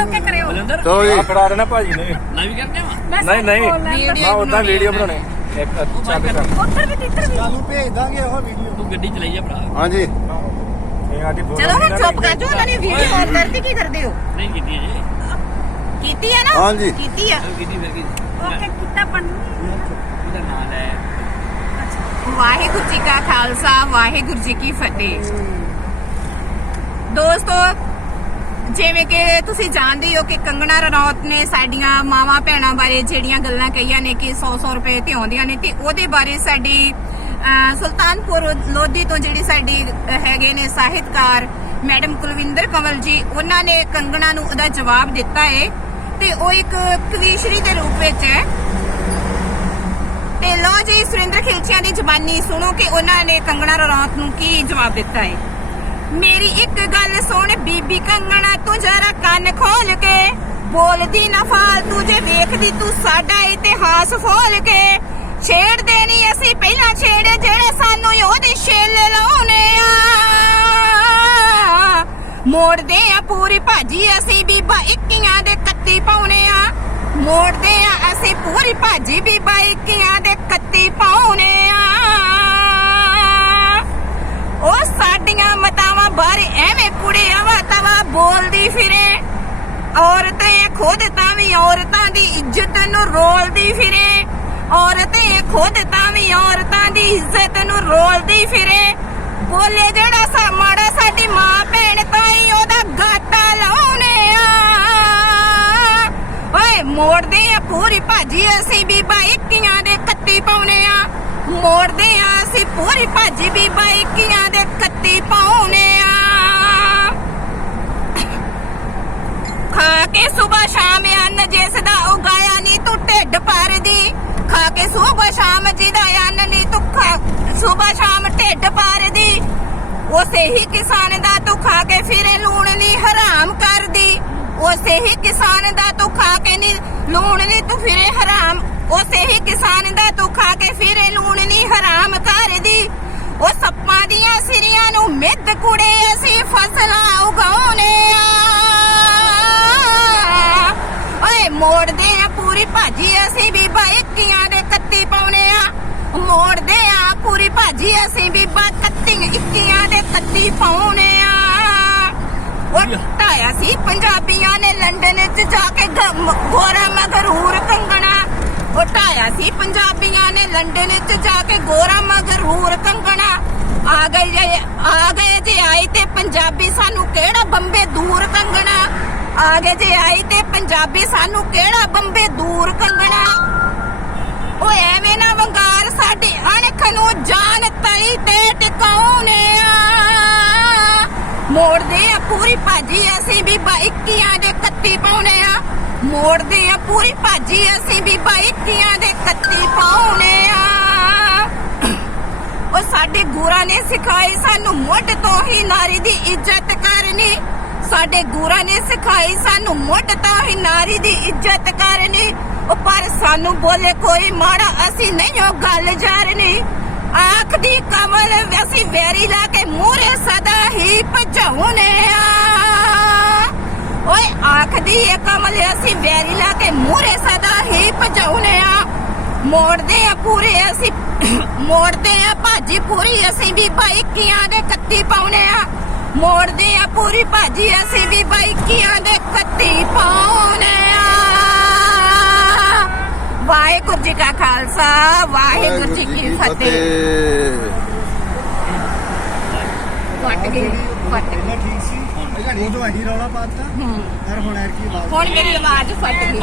ਰੋਕ ਕੇ ਕਰਿਓ ਜੀ। ਆ ਫੜਾ ਦੇਣਾ ਭਾਜੀ ਨੇ। ਨਾ ਵੀ ਕਰਦੇ ਮੈਂ ਨਹੀਂ ਨਹੀਂ। ਮੈਂ ਉਦਾਂ ਵੀਡੀਓ ਬਣਾਉਣੀ ਇੱਕ ਚੱਲ ਕਰ ਉੱਧਰ ਵੀ ਤਿੱਤਰ ਵੀ। ਤੁਹਾਨੂੰ ਭੇਜ ਦਾਂਗੇ ਉਹ ਵੀਡੀਓ। ਤੂੰ ਗੱਡੀ ਚਲਾਈ ਆ ਭਰਾ। ਹਾਂਜੀ। ਚਲੋ ਹੁਣ ਚੁੱਪ ਕਰ ਜਾਓ ਉਹਨਾਂ ਨੇ ਵੀਡੀਓ ਆਨ ਕਰਤੀ ਕੀ ਕਰਦੇ ਹੋ? ਨਹੀਂ ਕੀਤੀ ਅਜੇ ਕੀਤੀ ਹੈ ਨਾ? ਹਾਂਜੀ। ਕੀਤੀ ਆ ਕੀਤੀ ਫਿਰ ਕੀਤੀ। ਓਕੇ ਕੀਤਾ ਬਣ ਉਹਦਾ ਨਾਂ ਲੈ। ਵਾਹਿਗੁਰੂ ਜੀ ਕਾ ਖਾਲਸਾ ਵਾਹਿਗੁਰੂ ਜੀ ਕੀ ਫਤਿਹ। ਦੋਸਤੋ ਜਿਵੇਂ ਕਿ ਤੁਸੀਂ ਜਾਣਦੇ ਹੋ ਕਿ ਕੰਗਣਾ ਰਣੌਤ ਨੇ ਸਾਡੀਆਂ ਮਾਵਾਂ ਭੈਣਾਂ ਬਾਰੇ ਜਿਹੜੀਆਂ ਗੱਲਾਂ ਕਹੀਆਂ ਨੇ ਕਿ 100-100 ਰੁਪਏ ਤੇ ਆਉਂਦੀਆਂ ਨੇ ਤੇ ਉਹਦੇ ਬਾਰੇ ਸਾਡੀ ਸੁਲਤਾਨਪੁਰ ਲੋਧੀ ਤੋਂ ਜਿਹੜੀ ਸਾਡੀ ਹੈਗੇ ਨੇ ਸਾਹਿਤਕਾਰ ਮੈਡਮ ਕੁਲਵਿੰਦਰ ਕੰਵਲ ਜੀ, ਉਹਨਾਂ ਨੇ ਕੰਗਣਾ ਨੂੰ ਉਹਦਾ ਜਵਾਬ ਦਿੱਤਾ ਹੈ ਤੇ ਉਹ ਇੱਕ ਕਵੀਸ਼ਰੀ ਦੇ ਰੂਪ ਵਿੱਚ ਹੈ। ਤੇ ਲੋ ਜੀ ਸੁਰਿੰਦਰ ਖਿਲਚੀਆਂ ਦੀ ਜ਼ਬਾਨੀ, ਸੁਣੋ ਕਿ ਉਹਨਾਂ ਨੇ ਕੰਗਣਾ ਰਣੌਤ ਨੂੰ ਕੀ ਜਵਾਬ ਦਿੱਤਾ ਹੈ ਮੇਰੀ ਇੱਕ ਗੱਲ ਸੁਣ, ਬੀਬੀ ਕੰਗਣਾ, ਤੂੰ ਜਰਾ ਕੰਨ ਖੋਲ ਕੇ ਬੋਲਦੀ ਨਾ ਫਾਲਤੂ ਜੇ ਵੇਖਦੀ ਤੂੰ ਸਾਡਾ ਇਤਿਹਾਸ ਫੋਲ ਕੇ। ਛੇੜਦੇ ਨਹੀਂ ਅਸੀਂ ਪਹਿਲਾਂ ਛੇੜੇ ਜਿਹੜੇ ਸਾਨੂੰ ਉਹਦੇ ਛੇਲੇ ਲਾਉਣੇ ਆ। ਮੋੜਦੇ ਆ ਪੂਰੀ ਭਾਜੀ, ਅਸੀਂ ਬੀਬਾ ਇੱਕੀਆਂ ਦੇ ਕੱਤੀ ਪਾਉਣੇ ਆ। ਮੋੜਦੇ ਆ ਅਸੀਂ ਪੂਰੀ ਭਾਜੀ, ਬੀਬਾ ਇੱਕੀਆਂ ਦੇ ਕੱਤੀ ਪਾਉਣੇ ਆ ਉਹ ਸਾਡੀਆਂ ਮਤਾਵਾਂ ਐਵੇਂ ਕੁੜੇ ਆਵਾ ਬੋਲਦੀ ਫਿਰੇ। ਔਰਤ ਇਹ ਖੁਦ ਤਾਂ ਵੀ ਔਰਤਾਂ ਦੀ ਇੱਜ਼ਤ ਨੂੰ ਰੋਲਦੀ ਫਿਰੇ। ਔਰਤ ਇਹ ਖੁਦ ਤਾਂ ਵੀ ਔਰਤਾਂ ਦੀ ਇੱਜ਼ਤ ਨੂੰ ਰੋਲਦੀ ਫਿਰੇ। ਬੋਲੇ ਜਿਹੜਾ ਸਾ ਮਾੜਾ ਸਾਡੀ ਮਾਂ ਭੈਣ ਤਾਈ ਉਹਦਾ ਗਾਟਾ ਲਾਉਣੇ ਆ। ਓਏ ਮੋੜਦੇ ਆ ਪੂਰੀ ਭਾਜੀ ਅਸੀਂ ਵੀ ਇੱਕੀਆਂ ਦੇ ਕੱਤੀ ਪਾਉਣੇ ਆ। ਮੋੜਦੇ ਆ ਅਸੀਂ ਪੂਰੀ ਭਾਜੀ ਵੀ ਇੱਕੀਆਂ ਦੇ ਕੱਤੀ ਪਾਉਣੇ ਆ। ਖਾ ਕੇ ਸਵੇਰ ਸ਼ਾਮ ਅੰਨ ਜਿਸ ਦਾ ਉਗਾਇਆ ਨਹੀਂ ਤੂੰ ਢਿੱਡ ਭਰਦੀ ਖਾ ਕੇ ਸਵੇਰ ਸ਼ਾਮ ਜਿਹਦਾ ਅੰਨ ਨਹੀਂ ਤੂੰ ਖਾ ਸਵੇਰ ਸ਼ਾਮ ਢਿੱਡ ਭਰਦੀ ਉਸੇ ਹੀ ਕਿਸਾਨ ਦਾ ਤੂੰ ਖਾ ਕੇ ਫਿਰੇ ਲੂਣ ਨਹੀਂ ਹਰਾਮ ਕਰਦੀ। ਉਸੇ ਹੀ ਕਿਸਾਨ ਦਾ ਤੂੰ ਖਾ ਕੇ ਨਹੀਂ ਲੂਣ ਨਹੀਂ ਤੂੰ ਫਿਰੇ ਹਰਾਮ। ਉਸੇ ਹੀ ਕਿਸਾਨ ਦਾ ਤੂੰ ਖਾ ਕੇ ਫਿਰੇ ਲੂਣ ਨਹੀਂ ਹਰਾਮ ਕਰਦੀ ਉਹ ਸੱਪਾਂ ਦੀਆਂ ਸਿਰੀਆਂ ਨੂੰ ਮਿੱਧ ਕੁੜੇ ਅਸੀਂ ਫਸਲਾਂ ਉਗਾਉਣੇ ਆ ਓਏ ਮੋੜਦੇ ਆ ਪੂਰੀ ਭਾਜੀ ਅਸੀਂ ਵੀ ਬਾਈਕੀਆਂ ਦੇ ਕੱਤੀ ਪਾਉਣੇ ਆ ਮੋੜਦੇ ਆ ਪੂਰੀ ਭਾਜੀ ਅਸੀਂ ਵੀ ਬਾ ਕੱਤੀ ਇੱਕੀਆਂ ਦੇ ਕੱਤੀ ਪਾਉਣੇ ਆ ਉਹ ਢਾਇਆ ਸੀ ਪੰਜਾਬੀਆਂ ਨੇ ਲੰਡਨ ਚ ਜਾ ਕੇ ਗੋਰਾ ਮਗਰੂਰ ਕੰਗਣਾ ਉਹ ਪੰਜਾਬੀਆਂ ਨੇ ਲੰਡਨ ਚ ਜਾ ਕੇ ਗੋਰਾ ਮਗਰੂਰ ਕੰਗਣਾ। ਆ ਗਏ ਜੇ, ਆ ਗਏ ਜੇ ਆਈ ਤੇ ਪੰਜਾਬੀ ਸਾਨੂੰ ਕਿਹੜਾ ਬੰਬੇ ਦੂਰ ਕੰਗਣਾ? ਆ ਗਏ ਜੇ ਆਈ ਤੇ ਪੰਜਾਬੀ ਸਾਨੂੰ ਕਿਹੜਾ ਬੰਬੇ ਦੂਰ ਕੰਗਣਾ? ਉਹ ਐਵੇਂ ਨਾ ਵੰਗਾਰ ਸਾਡੀ ਅਣਖ ਨੂੰ ਜਾਨ ਤਲੀ ਤੇ ਮੋੜਦੇ ਆ, ਪੂਰੀ ਭਾਜੀ ਅਸੀਂ ਵੀ ਬਾਈਕੀਆਂ ਦੇ ਕੱਤੀ ਪਾਉਣੇ ਆ। ਮੋੜਦੇ ਆ, ਪੂਰੀ ਭਾਜੀ ਅਸੀਂ ਵੀ ਬਾਈਕੀਆਂ ਦੇ ਕੱਤੀ ਪਾਉਣੇ ਆ। ਉਹ ਸਾਡੇ ਗੁਰਾਂ ਨੇ ਸਿਖਾਈ, ਸਾਨੂੰ ਮੁੱਢ ਤੋਂ ਹੀ ਨਾਰੀ ਦੀ ਇੱਜ਼ਤ ਕਰਨੀ। ਸਾਡੇ ਗੁਰਾਂ ਨੇ ਸਿਖਾਈ, ਸਾਨੂੰ ਮੁੱਢ ਤੋਂ ਹੀ ਨਾਰੀ ਦੀ ਇੱਜ਼ਤ ਕਰਨੀ। ਉਹ ਪਰ ਸਾਨੂੰ ਬੋਲੇ, ਕੋਈ ਮਾੜਾ ਅਸੀਂ ਨਹੀਂ ਉਹ ਗੱਲ ਜਾਰਨੀ ਆਖ ਦੀ ਕਮਲ ਅਸੀਂ ਵੈਰੀ ਲਾ ਕੇ ਮੂਰੇ ਸਦਾ ਹੀ ਭਜਾਉਨੇ ਆ। ਓਏ ਆਖਦੀ ਏ ਕਮਲ ਅਸੀਂ ਵੈਰੀ ਲਾ ਕੇ ਮੂਰੇ ਸਦਾ ਹੀ ਭਜਾਉਨੇ ਆ। ਮੋੜਦੇ ਆ ਪੂਰੇ ਅਸੀਂ ਮੋੜਦੇ ਆ ਭਾਜੀ ਪੂਰੀ ਅਸੀਂ ਵੀ ਬਾਈਕੀਆਂ ਦੇ ਕੱਤੀ ਪਾਉਨੇ ਆ। ਮੋੜਦੇ ਆ ਪੂਰੀ ਭਾਜੀ ਅਸੀਂ ਵੀ ਬਾਈਕੀਆਂ ਦੇ ਕੱਤੀ ਪਾਉਨੇ ਆ। ਵਾਹਿਗੁਰੂ ਜੀ ਕਾ ਖਾਲਸਾ ਵਾਹਿਗੁਰੂ ਜੀ ਕੀ ਫਤਿਹ। ਫਟ ਗਈ ਫਟ ਗਈ ਪਹਿਲਾਂ ਠੀਕ ਸੀ। ਹੁਣ ਉਹ ਤੋਂ ਅਹੀ ਰੌਲਾ ਪਾਤਾ। ਪਰ ਹੁਣ ਐਰ ਕੀ ਆਵਾਜ਼ ਹੁਣ ਮੇਰੀ ਆਵਾਜ਼ ਫਟ ਗਈ।